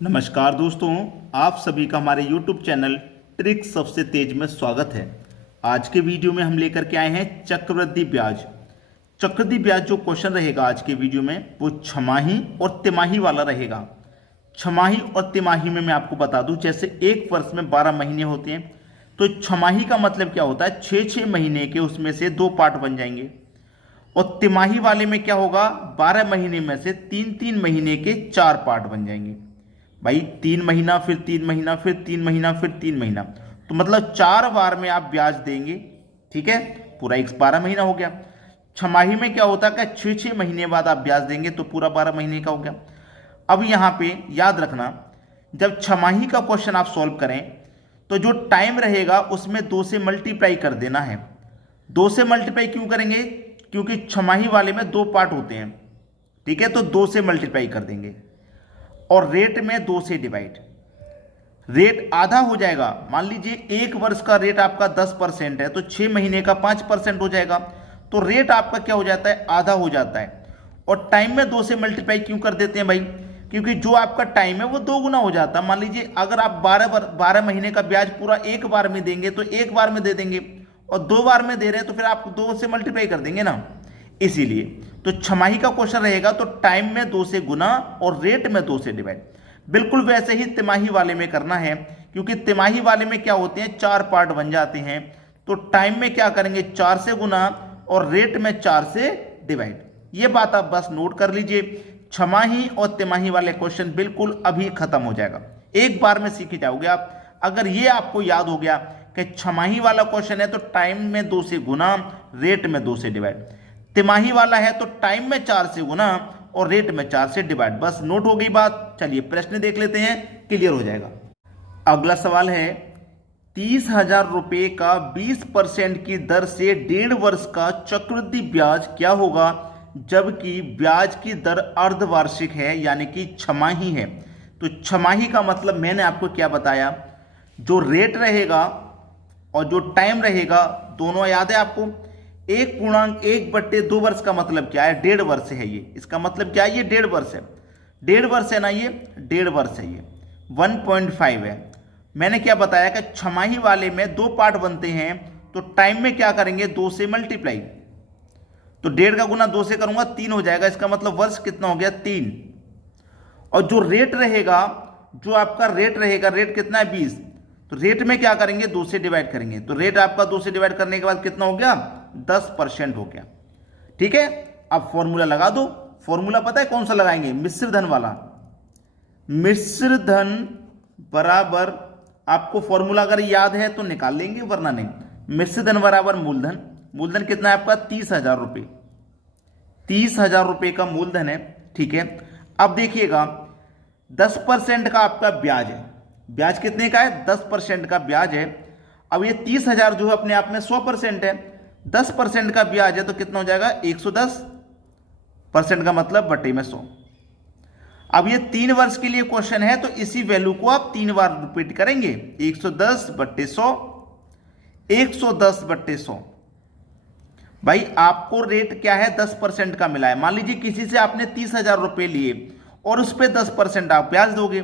नमस्कार दोस्तों, आप सभी का हमारे YouTube चैनल ट्रिक्स सबसे तेज में स्वागत है। आज के वीडियो में हम लेकर के आए हैं चक्रवृद्धि ब्याज। चक्रवृद्धि ब्याज जो क्वेश्चन रहेगा आज के वीडियो में वो छमाही और तिमाही वाला रहेगा। छमाही और तिमाही में मैं आपको बता दूं, जैसे एक वर्ष में 12 महीने होते हैं तो छमाही का मतलब क्या होता है, 6-6 महीने के उसमें से 2 पार्ट बन जाएंगे। और तिमाही वाले में क्या होगा, 12 महीने में से 3-3 महीने के 4 पार्ट बन जाएंगे। भाई 3 महीना फिर 3 महीना फिर 3 महीना फिर 3 महीना, तो मतलब 4 बार में आप ब्याज देंगे। ठीक है, पूरा एक 12 महीना हो गया। छमाही में क्या होता है कि 6-6 महीने बाद आप ब्याज देंगे तो पूरा 12 महीने का हो गया। अब यहाँ पे याद रखना, जब छमाही का क्वेश्चन आप सॉल्व करें तो जो टाइम रहेगा उसमें 2 से मल्टीप्लाई कर देना है। 2 से मल्टीप्लाई क्यों करेंगे, क्योंकि छमाही वाले में 2 पार्ट होते हैं। ठीक है, तो 2 से मल्टीप्लाई कर देंगे और रेट में 2 से डिवाइड। रेट आधा हो जाएगा। मान लीजिए एक वर्ष का रेट आपका 10% है तो 6 महीने का 5% हो जाएगा, तो रेट आपका क्या हो जाता है, आधा हो जाता है। और टाइम में 2 से मल्टीप्लाई क्यों कर देते हैं भाई, क्योंकि जो आपका टाइम है वो 2 गुना हो जाता है। मान लीजिए अगर आप 12 महीने का ब्याज पूरा एक बार में देंगे तो एक बार में दे देंगे, और 2 बार में दे रहे हैं तो फिर आप 2 से मल्टीप्लाई कर देंगे ना। इसीलिए तो छमाही का क्वेश्चन रहेगा तो टाइम में 2 से गुना और रेट में 2 से डिवाइड। बिल्कुल वैसे ही तिमाही वाले में करना है, क्योंकि तिमाही वाले में क्या होते हैं, 4 पार्ट बन जाते हैं। तो टाइम में क्या करेंगे, 4 से गुना और रेट में 4 से डिवाइड। ये बात आप बस नोट कर लीजिए। छमाही और तिमाही वाले क्वेश्चन बिल्कुल अभी खत्म हो जाएगा, एक बार में सीख जाओगे आप। अगर ये आपको याद हो गया कि छमाही वाला क्वेश्चन है तो टाइम में 2 से गुना, रेट में 2 से डिवाइड। तिमाही वाला है तो टाइम में 4 से गुना और रेट में 4 से डिवाइड। बस नोट हो गई बात। चलिए प्रश्न देख लेते हैं, क्लियर हो जाएगा। अगला सवाल है, 30,000 रुपये का 20% की दर से 1.5 वर्ष का चक्रवृद्धि ब्याज क्या होगा, जबकि ब्याज की दर अर्धवार्षिक है यानी कि छमाही है। तो छमाही का मतलब मैंने आपको क्या बताया, जो रेट रहेगा और जो टाइम रहेगा दोनों याद है आपको। 1.1/2 वर्ष का मतलब क्या है, 1.5 वर्ष है ये। इसका मतलब क्या है, ये 1.5 वर्ष है। 1.5 वर्ष है ना, ये 1.5 वर्ष है। ये 1.5 है। मैंने क्या बताया कि छमाही वाले में 2 पार्ट बनते हैं, तो टाइम में क्या करेंगे, 2 से मल्टीप्लाई। तो 1.5 का गुना 2 से करूंगा 3 हो जाएगा। इसका मतलब वर्ष कितना हो गया, 3। और जो रेट रहेगा, जो आपका रेट रहेगा, रेट कितना है, 20। तो रेट में क्या करेंगे, 2 से डिवाइड करेंगे। तो रेट आपका 2 से डिवाइड करने के बाद कितना हो गया, 10% हो गया। ठीक है, अब फॉर्मूला लगा दो। फॉर्मूला पता है कौन सा लगाएंगे, मिश्र धन वाला। मिश्र धन बराबर, आपको फॉर्मूला अगर याद है तो निकाल लेंगे, वरना नहीं। मिश्र धन बराबर मूलधन। मूलधन कितना है आपका, 30,000 रुपये। 30,000 रुपये का मूलधन है। ठीक है, अब देखिएगा 10% का आपका ब्याज है। ब्याज कितने का है, 10% का ब्याज है। अब ये 30,000 जो है अपने आप में 100% है। 10% का ब्याज है तो कितना हो जाएगा, 110% का मतलब बटे में 100। अब ये 3 वर्ष के लिए क्वेश्चन है तो इसी वैल्यू को आप 3 बार रिपीट करेंगे। 110/100, 110/100। भाई आपको रेट क्या है, 10% का मिला है। मान लीजिए किसी से आपने 30,000 रुपये लिए और उस पर 10% आप ब्याज दोगे,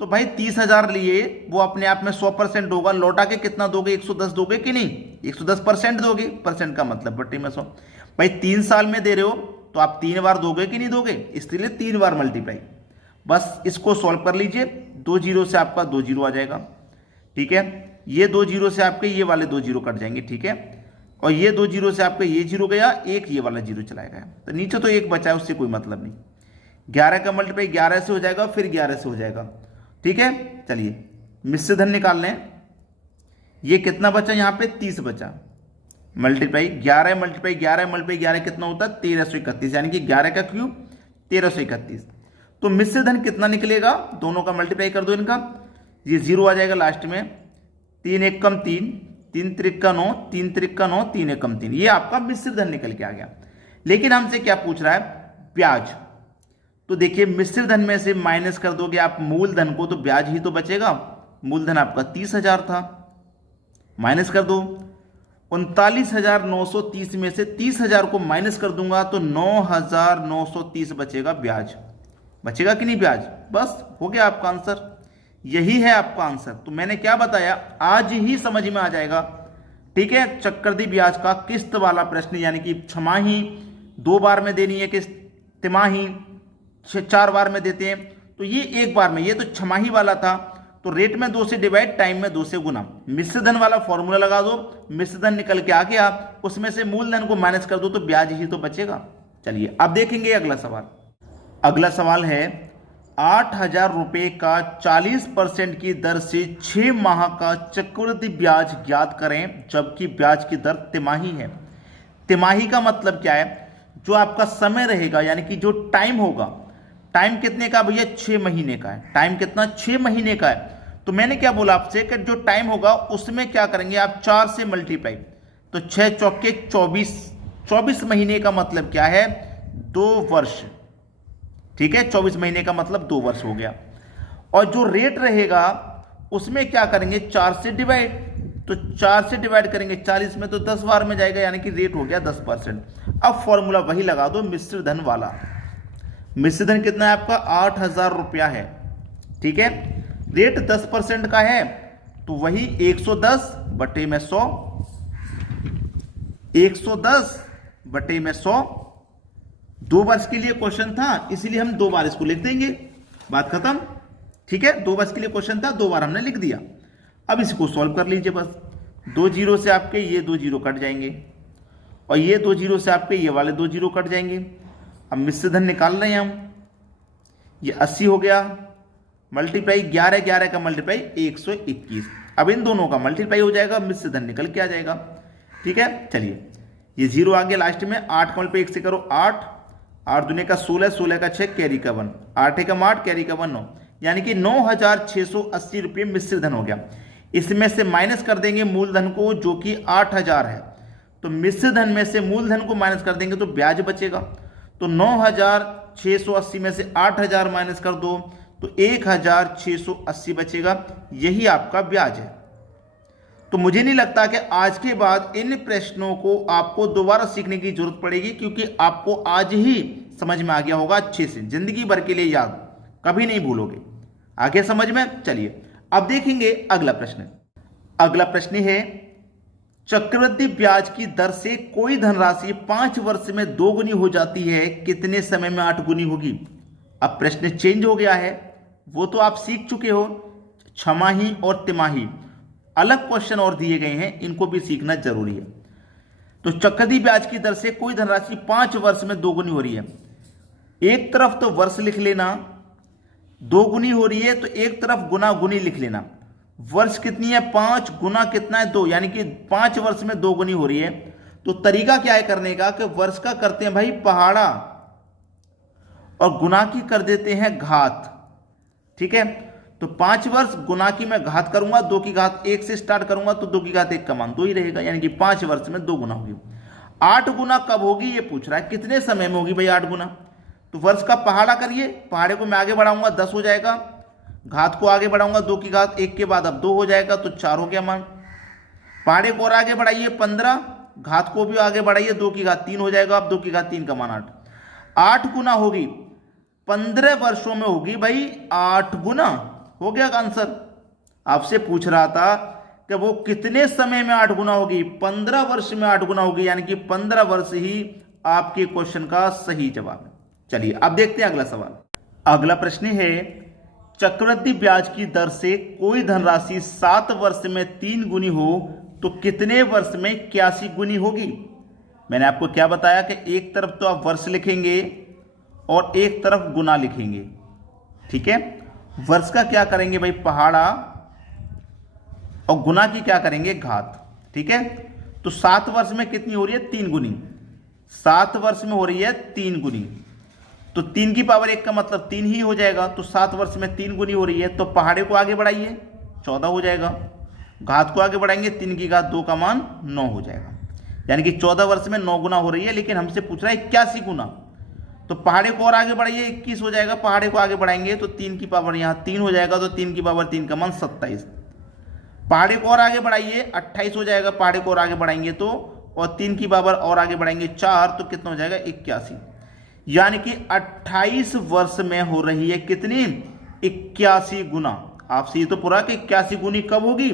तो भाई 30,000 लिए वो अपने आप में 100% होगा। लौटा के कितना दोगे, 110 दोगे कि नहीं, 110% दोगे। परसेंट का मतलब बट्टे में 100। भाई 3 साल में दे रहे हो तो आप 3 बार दोगे कि नहीं दोगे, इसलिए 3 बार मल्टीप्लाई। बस इसको सॉल्व कर लीजिए। 2 जीरो से आपका 2 जीरो आ जाएगा। ठीक है, ये 2 जीरो से आपके ये वाले 2 जीरो कट जाएंगे। ठीक है, और ये 2 जीरो से आपका ये जीरो गया, एक ये वाला जीरो चला गया, तो नीचे तो एक बचा है, उससे कोई मतलब नहीं। 11 का मल्टीप्लाई 11 से हो जाएगा, फिर 11 से हो जाएगा। ठीक है, चलिए मिश्र धन निकाल लें। ये कितना बचा, यहाँ पे 30 बचा। मल्टीप्लाई 11 मल्टीप्लाई 11 मल्टीप्लाई 11 कितना होता है, 1331, यानी कि 11 का क्यूब 1331। तो मिश्र धन कितना निकलेगा, दोनों का मल्टीप्लाई कर दो इनका, ये 0 आ जाएगा लास्ट में। 3 एकम 3, 3 त्रिक 9, 3 त्रिक 9, 3 एकम 3। ये आपका मिश्र धन निकल के आ गया। लेकिन हमसे क्या पूछ रहा है, ब्याज। तो देखिए मिश्र धन में से माइनस कर दोगे आप मूलधन को तो ब्याज ही तो बचेगा। मूलधन आपका 30,000 था, माइनस कर दो। 39,930 में से 30,000 को माइनस कर दूंगा तो 9,930 बचेगा ब्याज। बचेगा कि नहीं ब्याज? बस हो गया आपका आंसर, यही है आपका आंसर। तो मैंने क्या बताया, आज ही समझ में आ जाएगा। ठीक है, चक्रवृद्धि ब्याज का किस्त वाला प्रश्न, यानी कि छमाही 2 बार में देनी है किस्त, तिमाही 4 बार में देते हैं, तो ये 1 बार में, ये तो छमाही वाला था, तो रेट में 2 से डिवाइड, टाइम में 2 से गुना। मिश्र धन वाला फॉर्मूला लगा दो, मिश्र धन निकल के आ गया, उसमें से मूलधन को माइनस कर दो तो ब्याज ही तो बचेगा। चलिए अब देखेंगे अगला सवाल। अगला सवाल है 8,000 रुपए का 40% की दर से 6 माह का चक्रवृद्धि ब्याज ज्ञात करें, जबकि ब्याज की दर तिमाही है। तिमाही का मतलब क्या है? जो आपका समय रहेगा, यानी कि जो टाइम होगा, टाइम कितने का भैया? 6 महीने का है। टाइम कितना? 6 महीने का है। तो मैंने क्या बोला आपसे कि जो टाइम होगा उसमें क्या करेंगे आप? 4 से मल्टीप्लाई, तो 6 चौके 24, 24 महीने का मतलब क्या है? 2 वर्ष। ठीक है, 24 महीने का मतलब 2 वर्ष हो गया। और जो रेट रहेगा उसमें क्या करेंगे? 4 से डिवाइड, तो 4 से डिवाइड करेंगे 40 में, तो 10 बार में जाएगा, यानी कि रेट हो गया 10%। अब फॉर्मूला वही लगा दो, मिश्र धन वाला। मिश्र धन कितना है आपका? 8,000 रुपया है। ठीक है, रेट 10% का है, तो वही 110 बटे में 100, 110 बटे में 100। 2 वर्ष के लिए क्वेश्चन था, इसीलिए हम 2 बार इसको लिख देंगे, बात खत्म। ठीक है, 2 वर्ष के लिए क्वेश्चन था, 2 बार हमने लिख दिया। अब इसको सॉल्व कर लीजिए बस। 2 जीरो से आपके ये 2 जीरो कट जाएंगे, और ये 2 जीरो से आपके ये वाले 2 जीरो कट जाएंगे। अब मिश्र धन निकाल रहे हैं हम, ये 80 हो गया, मल्टीप्लाई 11, 11 का मल्टीप्लाई 121। अब इन दोनों का मल्टीप्लाई हो जाएगा, मिश्र धन निकल के आ जाएगा। ठीक है, चलिए ये जीरो आ गया लास्ट में। 8 मल्टीप्लाई 1 से करो 8, 8 दूने का 16, 16 का 6, कैरी का 1, 8 एकम 8, कैरी का 1 9, यानी कि 9,680 रुपये मिश्र धन हो गया। इसमें से माइनस कर देंगे मूलधन को, जो कि 8,000 है, तो मिश्र धन में से मूलधन को माइनस कर देंगे तो ब्याज बचेगा। तो 9,680 में से 8,000 माइनस कर दो तो 1,680 बचेगा, यही आपका ब्याज है। तो मुझे नहीं लगता कि आज के बाद इन प्रश्नों को आपको दोबारा सीखने की जरूरत पड़ेगी, क्योंकि आपको आज ही समझ में आ गया होगा अच्छे से, जिंदगी भर के लिए याद, कभी नहीं भूलोगे। आगे समझ में? चलिए अब देखेंगे अगला प्रश्न। अगला प्रश्न है चक्रवृद्धि ब्याज की दर से कोई धनराशि 5 वर्ष में 2 गुनी हो जाती है, कितने समय में 8 गुनी होगी? अब प्रश्न चेंज हो गया है, वो तो आप सीख चुके हो, छमाही और तिमाही अलग क्वेश्चन और दिए गए हैं, इनको भी सीखना जरूरी है। तो चक्रवृद्धि ब्याज की दर से कोई धनराशि 5 वर्ष में 2 गुनी हो रही है। एक तरफ तो वर्ष लिख लेना, 2 गुनी हो रही है, तो एक तरफ गुना गुनी लिख लेना। वर्ष कितनी है? 5, गुना कितना है? 2, यानी कि 5 वर्ष में 2 गुनी हो रही है। तो तरीका क्या है करने का कि वर्ष का करते हैं भाई पहाड़ा, और गुना की कर देते हैं घात। ठीक है, तो 5 वर्ष गुना की मैं घात करूंगा, 2 की घात 1 से स्टार्ट करूंगा, तो 2 की घात 1 का मान 2 ही रहेगा, यानी कि 5 वर्ष में 2 गुना होगी। 8 गुना कब होगी ये पूछ रहा है, कितने समय में होगी भाई 8 गुना? तो वर्ष का पहाड़ा करिए, पहाड़े को मैं आगे बढ़ाऊंगा 10 हो जाएगा, घात को आगे बढ़ाऊंगा 2 की घात 1 के बाद अब 2 हो जाएगा, तो 4 हो गया मान। पहाड़े को और आगे बढ़ाइए 15, घात को भी आगे बढ़ाइए 2 की घात 3 हो जाएगा, अब 2 की घात 3 का मान 8। 8 गुना होगी 15 वर्षों में होगी भाई 8 गुना, हो गया आंसर। आपसे पूछ रहा था कि वो कितने समय में 8 गुना होगी, 15 वर्ष में 8 गुना होगी, यानी कि 15 वर्ष ही आपके क्वेश्चन का सही जवाब है। चलिए अब देखते हैं अगला सवाल। अगला प्रश्न है चक्रवृद्धि ब्याज की दर से कोई धनराशि 7 वर्ष में 3 गुनी हो तो कितने वर्ष में 81 गुनी होगी? मैंने आपको क्या बताया कि एक तरफ तो आप वर्ष लिखेंगे और एक तरफ गुना लिखेंगे। ठीक है, वर्ष का क्या करेंगे भाई पहाड़ा, और गुना की क्या करेंगे घात। ठीक है, तो 7 वर्ष में कितनी हो रही है? 3 गुनी। 7 वर्ष में हो रही है 3 गुनी, तो 3 की पावर 1 का मतलब 3 ही हो जाएगा, तो 7 वर्ष में 3 गुनी हो रही है, तो पहाड़े को आगे बढ़ाइए 14 हो जाएगा, घात को आगे बढ़ाएंगे 3 की घात 2 का मान 9 हो जाएगा, यानी कि 14 वर्ष में 9 गुना हो रही है। लेकिन हमसे पूछ रहा है 81 गुना, तो पहाड़े को और आगे बढ़ाइए 21 हो जाएगा, पहाड़े को आगे बढ़ाएंगे तो 3 की पावर यहाँ 3 हो जाएगा, तो 3 की पावर 3 का मान 27। पहाड़े को और आगे बढ़ाइए 28 हो जाएगा, पहाड़े को और आगे बढ़ाएंगे तो, और 3 की पावर और आगे बढ़ाएंगे 4, तो कितना हो जाएगा 81। यानी कि 28 वर्ष में हो रही है कितनी? 81 गुना। आपसे ये तो पूरा कि 81 गुनी कब होगी?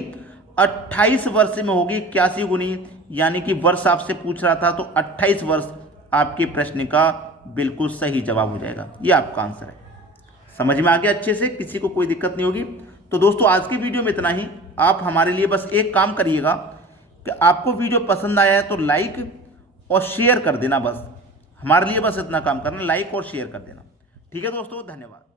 28 वर्ष में होगी 81 गुनी, यानी कि वर्ष आपसे पूछ रहा था तो 28 वर्ष आपके प्रश्न का बिल्कुल सही जवाब हो जाएगा। ये आपका आंसर है। समझ में आ गया अच्छे से, किसी को कोई दिक्कत नहीं होगी। तो दोस्तों आज की वीडियो में इतना ही। आप हमारे लिए बस एक काम करिएगा कि आपको वीडियो पसंद आया है तो लाइक और शेयर कर देना। बस हमारे लिए बस इतना काम करना, लाइक और शेयर कर देना। ठीक है दोस्तों, धन्यवाद।